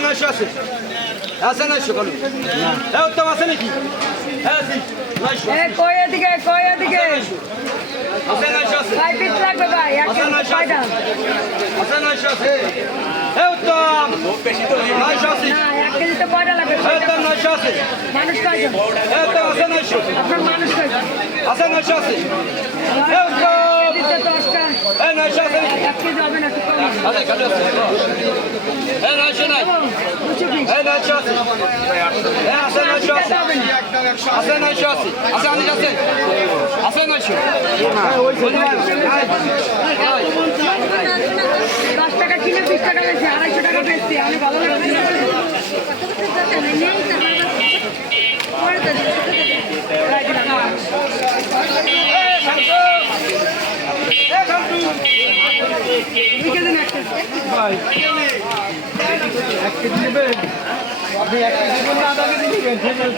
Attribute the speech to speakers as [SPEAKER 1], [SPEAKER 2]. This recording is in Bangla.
[SPEAKER 1] নয়শো আছে আছে নয়শো কলু হ্যাঁ উত্তম আছে নাকি? হ্যাঁ
[SPEAKER 2] এ কই এদিকে কই এদিকে?
[SPEAKER 1] আছে নয়শো আছে
[SPEAKER 2] ভাই পিস লাগবে ভাই।
[SPEAKER 1] আছে নয়শো আছে নয়শো আছে হ্যাঁ উত্তম। নয়শো আছে
[SPEAKER 2] না এক কেজি তো কয়টা লাগবে?
[SPEAKER 1] হ্যাঁ উত্তম নয়শো আছে
[SPEAKER 2] মানুষ কয়জন?
[SPEAKER 1] হ্যাঁ উত্তম আছে নয়শো
[SPEAKER 2] আপনার মানুষ কয়জন?
[SPEAKER 1] আছে নয়শো আছে হ্যাঁ উত্তম।
[SPEAKER 2] কেজিতে দশটা।
[SPEAKER 1] নয়শো আছে
[SPEAKER 2] এক কেজি হবে না একটু কম
[SPEAKER 1] আছে খালি আছে হ্যাঁ নয়শো নাই
[SPEAKER 2] দুশো টাকা কিনে বিশ টাকা বেশি আড়াইশো টাকা বেশি আমি ভালো লাগছে না।
[SPEAKER 1] আপনি এক কেজি করলে আধা কেজি নেবেন।